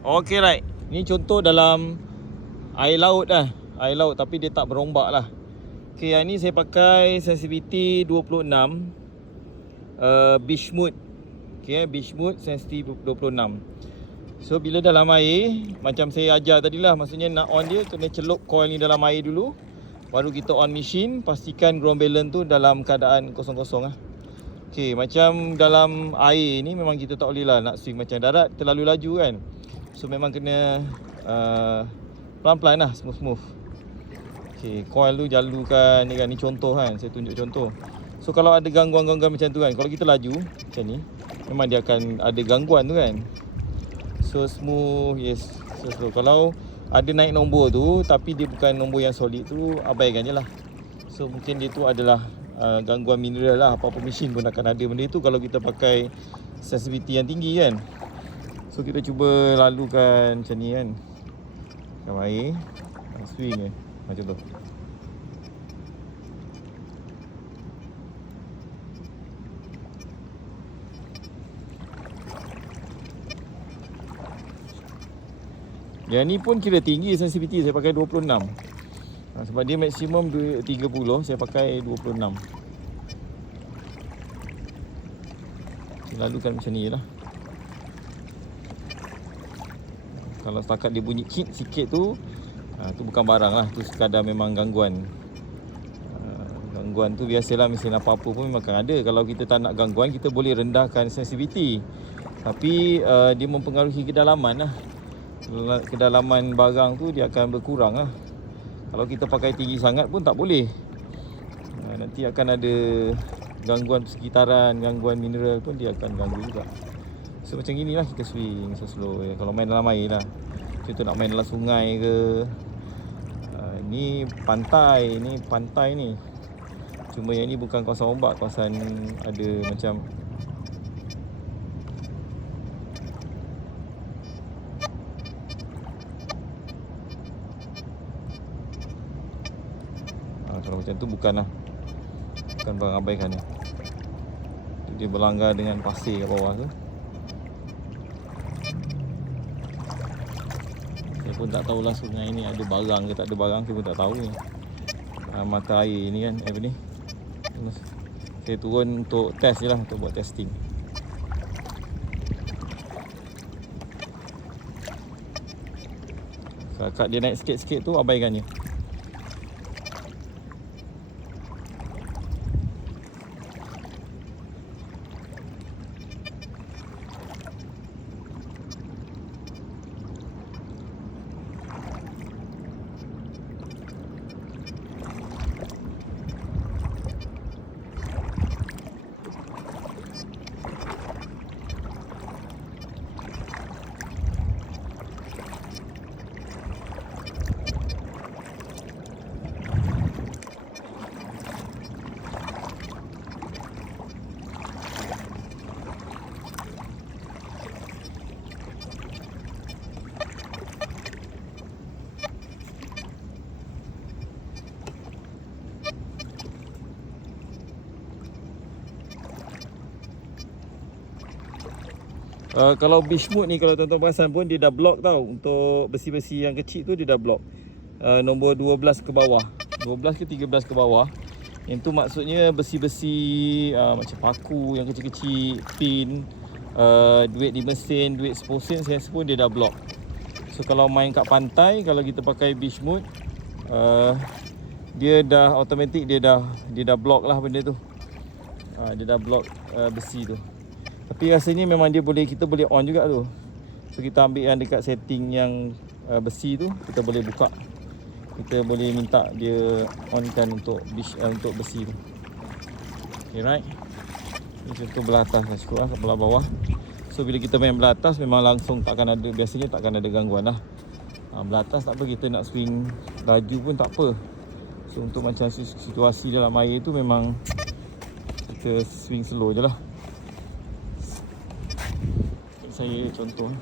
Okay, right. Ni contoh dalam air laut lah. Air laut tapi dia tak berombak lah. Okay, yang ni saya pakai sensitivity 26 beach mode. Okay, beach mode sensitivity 26. So bila dalam air, macam saya ajar tadi lah, maksudnya nak on dia kena celup coil ni dalam air dulu, baru kita on mesin. Pastikan ground balance tu dalam keadaan kosong-kosong lah. Okay, macam dalam air ni memang kita tak boleh lah nak swing macam darat terlalu laju kan. So memang kena pelan-pelan lah, smooth-smooth. Okay, coil tu jalukan ni kan, ni contoh kan, saya tunjuk contoh. So kalau ada gangguan-gangguan macam tu kan, kalau kita laju macam ni, memang dia akan ada gangguan tu kan. So smooth, yes, so slow. Kalau ada naik nombor tu tapi dia bukan nombor yang solid tu, abaikan je lah. So mungkin dia tu adalah gangguan mineral lah. Apa-apa mesin pun akan ada benda tu kalau kita pakai sensitivity yang tinggi kan. So kita cuba lalukan macam ni kan, dalam air, swing je macam tu. Yang ni pun kira tinggi sensitivity, saya pakai 26. Sebab dia maksimum 30, saya pakai 26. Lalukan macam ni je lah. Kalau setakat dia bunyi kit sikit tu, tu bukan barang lah, tu sekadar memang gangguan. Gangguan tu biasalah, mesin apa-apa pun memang akan ada. Kalau kita tak nak gangguan, kita boleh rendahkan sensitivity. Tapi dia mempengaruhi kedalaman lah. Kedalaman barang tu dia akan berkurang lah. Kalau kita pakai tinggi sangat pun tak boleh. Nanti akan ada gangguan sekitaran, gangguan mineral pun dia akan ganggu juga. So macam gini lah kita swing so slow ya. Kalau main dalam air lah, contoh nak main dalam sungai ke, ni pantai ni. Cuma yang ni bukan kawasan ombak, kawasan ada macam kalau macam tu bukan bang, abaikan ni. Dia berlanggar dengan pasir kat bawah tu. Saya pun tak tahulah sungai ni ada barang ke tak ada barang, saya pun tak tahu ni. Mata air ni kan, apa ni, saya turun untuk test je lah, untuk buat testing. Kalau dia naik sikit-sikit tu, abaikan je. Kalau beach mode ni, kalau tuan-tuan perasan pun dia dah block tau. Untuk besi-besi yang kecil tu dia dah block. Nombor 12 ke bawah, 12 ke 13 ke bawah. Yang tu maksudnya besi-besi macam paku yang kecil-kecil, pin, duit di mesin, duit 10 sen, saya pun dia dah block. So kalau main kat pantai, kalau kita pakai beach mode, dia dah automatic, dia dah block lah benda tu. Dia dah block besi tu. Tapi rasanya memang kita boleh on juga tu. So kita ambil yang dekat setting yang besi tu, kita boleh buka. Kita boleh minta dia onkan untuk besi tu. Okay, right. Ini contoh belah atas lah, cukup lah, belah bawah. So bila kita main belah atas, memang langsung takkan ada, biasanya takkan ada gangguan lah. Belah atas tak apa, kita nak swing laju pun tak apa. So untuk macam situasi dalam air tu, memang kita swing slow je lah. Saya contoh.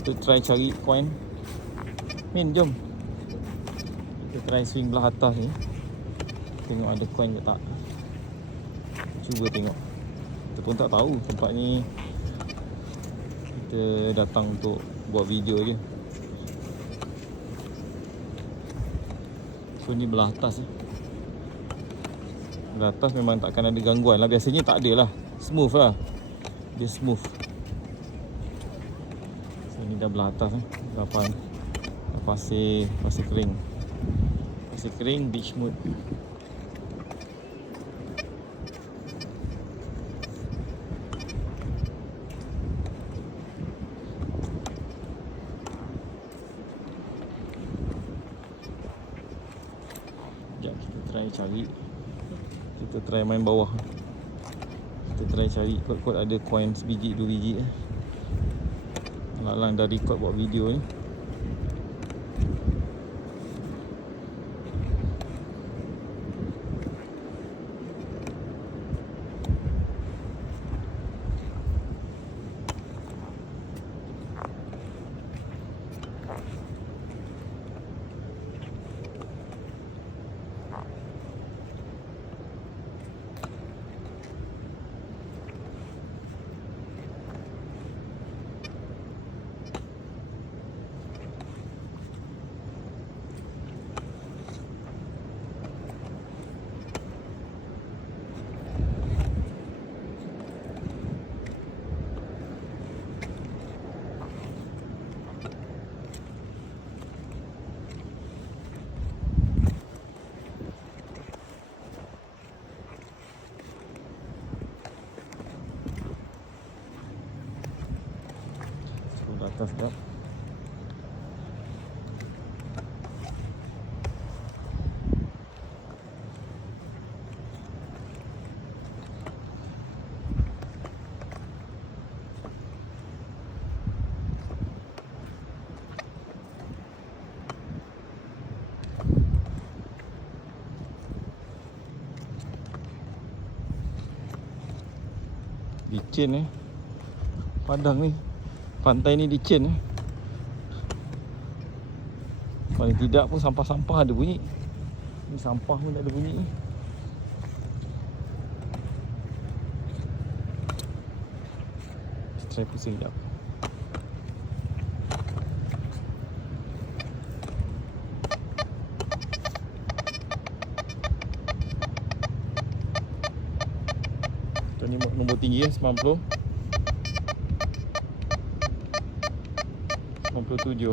Kita try cari coin. Min, jom. Kita try swing belah atas ni. Tengok ada coin ke tak. Cuba tengok. Kita pun tak tahu tempat ni. Kita datang untuk buat video je. So ni belah atas ni. Belah atas memang takkan ada gangguan lah. Biasanya tak ada lah. Smooth lah. Dia smooth. So ni dah belah atas ni. Dah pasir kering. Pasir kering beach mode. Kita try main bawah. Kita try cari kot ada coin sebiji 2 biji. Alang dah record buat video ni. Atas dah. Licin Padang ni. Pantai ni licin Paling tidak pun sampah-sampah ada bunyi. Ni sampah pun tak ada bunyi ni. Try pusing sekejap. Kita ni nombor tinggi 90. 97.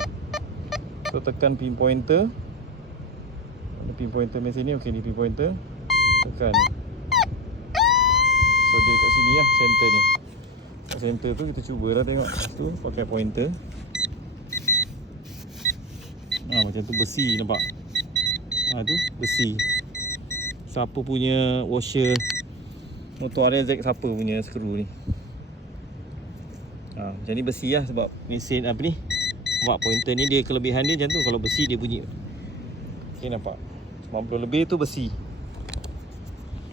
So tekan pin pointer. Ada pin pointer di sini. Okey, ni pin pointer. Tekan. So dia kat sini lah, center ni. Kat center tu kita cuba lah tengok. Tu pakai pointer. Macam tu besi, nampak? Tu besi. Siapa punya washer motor RZ, siapa punya skru ni? Macam ni besi lah, sebab mesin apa ni? Nampak pointer ni dia kelebihan dia macam tu. Kalau besi dia bunyi. Okay, nampak 90 lebih tu besi.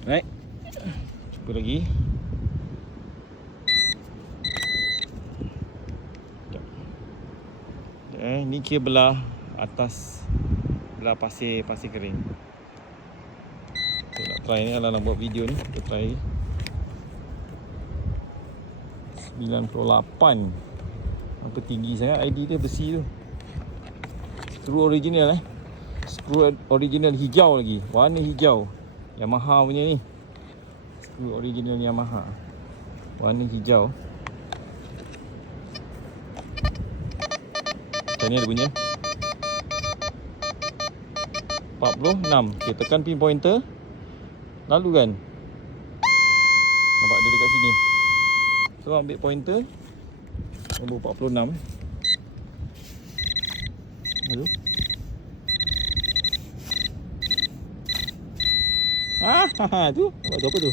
Right. Cuba lagi. Ni kira belah atas, belah pasir kering. Kita nak try ni lah, nak buat video ni. Kita try 98. Apa tinggi sangat ID dia, besi tu. Skru original Skru original hijau lagi. Warna hijau. Yamaha punya ni. Skru original Yamaha. Warna hijau. Macam ni ada bunyi 46. Okay, tekan pin pointer. Lalu kan, nampak dia dekat sini. So ambil pointer nombor 46. Aduh. Tu nampak tu apa tu?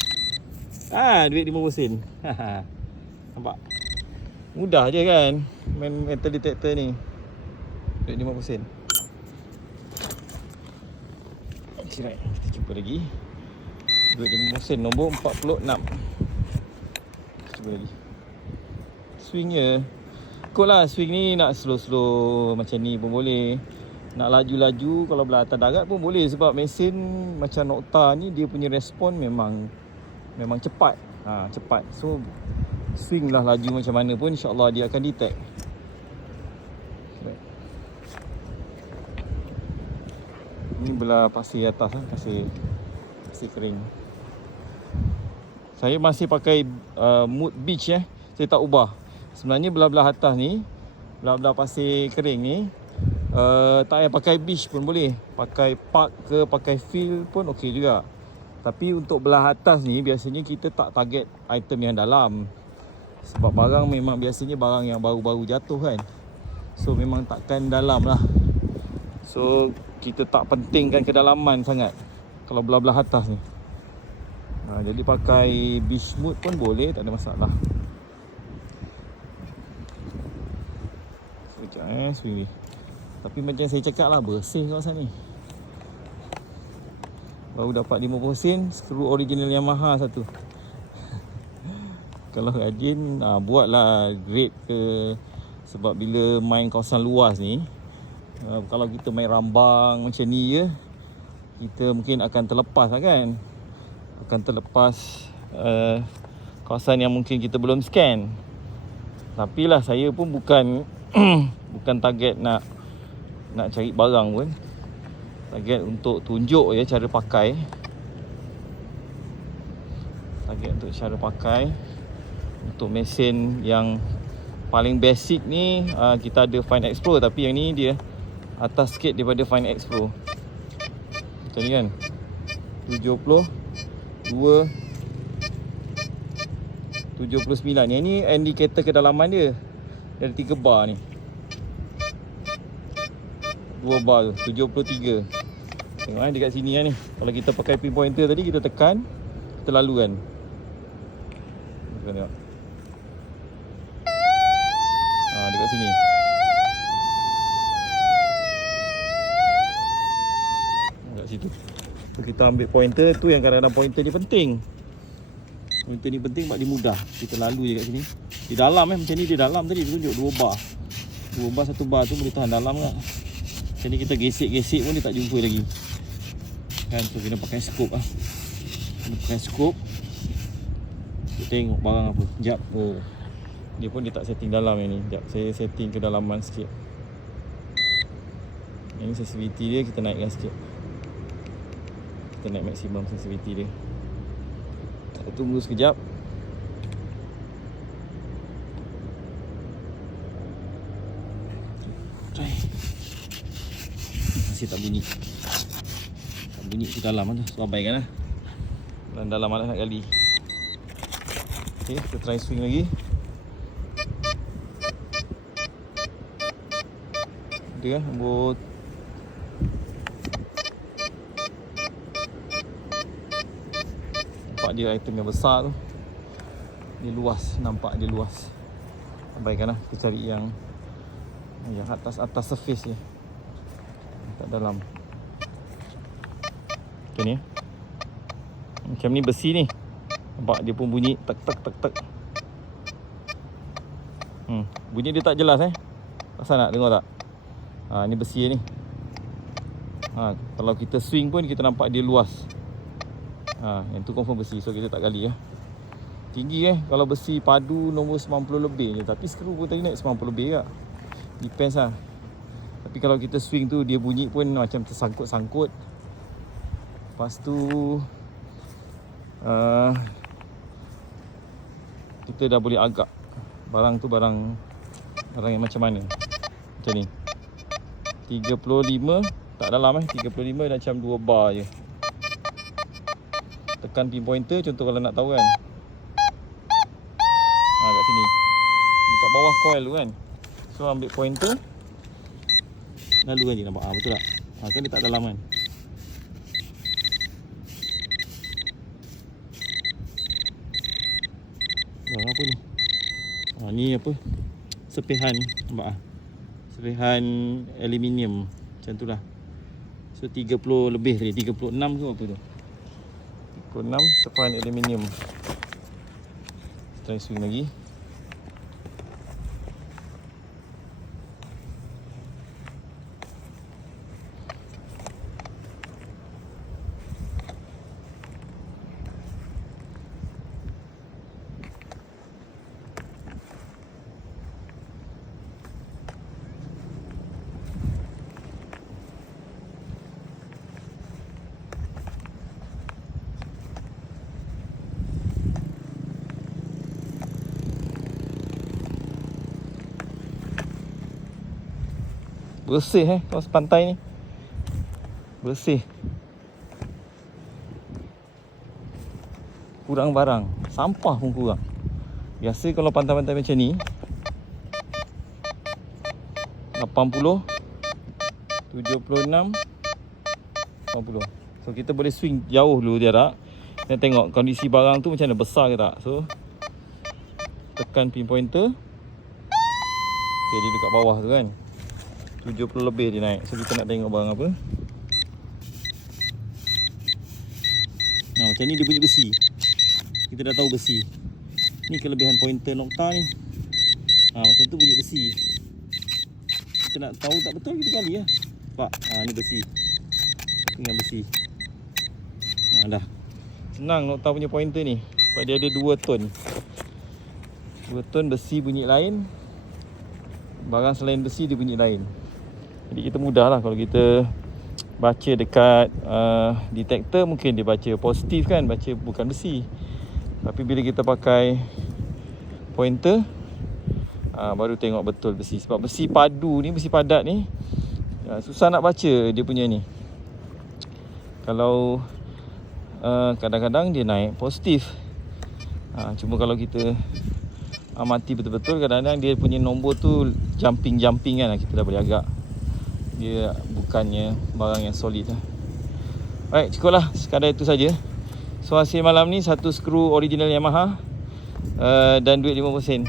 Duit 50 sen. Nampak? Mudah je kan main metal detector ni. Duit 50 sen. Okey, right. Kita cuba lagi. Duit 50 sen nombor 46. Cuba lagi. Swingnya ikutlah swing ni, nak slow-slow macam ni pun boleh. Nak laju-laju kalau belah atas darat pun boleh. Sebab mesin macam Nokta ni, dia punya respon memang cepat. Cepat. So swing lah laju macam mana pun, insyaAllah dia akan detect. Ni belah pasir atas lah, pasir kering. Saya masih pakai Mood Beach Saya tak ubah. Sebenarnya belah-belah atas ni, belah-belah pasir kering ni, tak payah pakai beach pun boleh. Pakai park ke pakai fill pun okey juga. Tapi untuk belah atas ni, biasanya kita tak target item yang dalam. Sebab barang memang biasanya barang yang baru-baru jatuh kan. So memang takkan dalam lah. So kita tak pentingkan kedalaman sangat kalau belah-belah atas ni. Jadi pakai beach mode pun boleh, tak ada masalah. Sekejap swing ni. Tapi macam saya cakap lah, bersih kawasan ni. Baru dapat 50 sen, skru original Yamaha satu. Kalau rajin, buatlah grade ke. Sebab bila main kawasan luas ni, kalau kita main rambang macam ni je, kita mungkin akan terlepas lah kan. Akan terlepas kawasan yang mungkin kita belum scan. Tapi lah saya pun bukan bukan target nak cari barang pun. Target untuk tunjuk je cara pakai. Target untuk cara pakai. Untuk mesin yang paling basic ni, kita ada Find X Pro. Tapi yang ni dia atas sikit daripada Find X Pro. Macam ni kan, 79. Yang ni indikator kedalaman dia. Dari 3 bar ni, 2 bar tu 73. Tengok dekat sini kan ni. Kalau kita pakai pinpointer tadi, kita tekan, kita lalu kan. Tengok. Dekat sini. Dekat situ. So, kita ambil pointer tu, yang kadang-kadang pointer ni penting. Pointer ni penting sebab dia mudah. Kita lalu je kat sini. Di dalam macam ni, dia dalam tadi dia tunjuk 2 bar. 2 bar, 1 bar tu boleh tahan dalam tak. Macam ni kita gesek-gesek pun dia tak jumpa lagi. Kan, so kena pakai scope lah. Kena pakai scope. Kita tengok barang apa. Sekejap. Dia pun dia tak setting dalam yang ni. Sekejap, saya setting kedalaman sikit. Yang ni sensitivity dia kita naikkan sikit. Kita naik maksimum sensitivity dia. Tunggu sekejap. Try. Masih tak bunyi. Tak bunyi ke dalam tu. So abaikan lah. Dalam malas nak gali. Okay, kita try swing lagi. Dia nombor nampak dia item yang besar tu. Dia luas, nampak dia luas. Abaikan lah, kita cari yang atas surface je. Kat dalam. Macam ni. Macam ni besi ni. Nampak dia pun bunyi tak tak tak tak. Bunyi dia tak jelas Pasal nak dengar tak? Ni besi ni. Kalau kita swing pun kita nampak dia luas. Yang tu confirm besi. So kita tak gali tinggi kalau besi padu nombor 90 lebih je. Tapi skru pun tadi naik 90 lebih tak. Depends lah. Tapi kalau kita swing tu, dia bunyi pun macam tersangkut-sangkut. Lepas tu kita dah boleh agak barang tu barang yang macam mana. Macam ni 35 tak dalam 35 macam 2 bar je. Tekan pinpointer contoh kalau nak tahu kan. Kat sini. Dekat bawah coil tu kan. So ambil pointer, lalu kan je nampak. Betul tak? Kan dia tak dalam kan. Apa ni? Ni apa? Sepihan. Nampak sepihan aluminium. Macam tu lah. So 30 lebih tadi. 36 ke apa tu? 36 sepihan aluminium. Try swing lagi. Bersih kawasan pantai ni. Bersih. Kurang barang. Sampah pun kurang. Biasa kalau pantai-pantai macam ni 80, 76, 80. So kita boleh swing jauh dulu jarak. Kita tengok kondisi barang tu macam mana, besar ke tak. So tekan pinpointer. Okay, dia dekat bawah tu kan. 70 lebih dia naik. So kita nak tengok barang apa. Nah, macam ni dia bunyi besi. Kita dah tahu besi. Ni kelebihan pointer nokta ni. Macam tu bunyi besi. Kita nak tahu tak betul, kita kali lah. Nampak? Ni besi. Dengan besi. Dah. Senang nokta punya pointer ni. Sebab dia ada 2 ton. 2 ton besi bunyi lain. Barang selain besi dia bunyi lain. Jadi kita mudah lah kalau kita baca dekat detektor, mungkin dia baca positif kan, baca bukan besi. Tapi bila kita pakai pointer, baru tengok betul besi. Sebab besi padu ni, besi padat ni, susah nak baca dia punya ni. Kalau kadang-kadang dia naik positif. Cuma kalau kita amati betul-betul, kadang-kadang dia punya nombor tu jumping kan, kita dah boleh agak. Dia bukannya barang yang solid lah. Alright, cukup lah. Sekadar itu saja. So hasil malam ni satu skru original Yamaha dan duit 50 sen.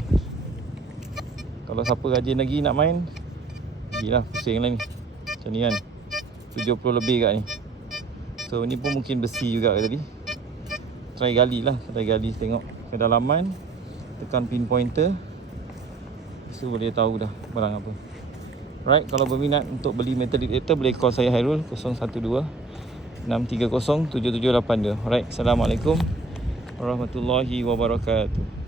Kalau siapa rajin lagi nak main, pergilah, pusing lah ni. Macam ni kan, 70 lebih kat ni. So ni pun mungkin besi juga tadi. Try gali tengok kedalaman, tekan pinpointer. So boleh tahu dah barang apa. Right, kalau berminat untuk beli metal detector boleh call saya Hairul 012 630 7782. Alright, Assalamualaikum warahmatullahi wabarakatuh.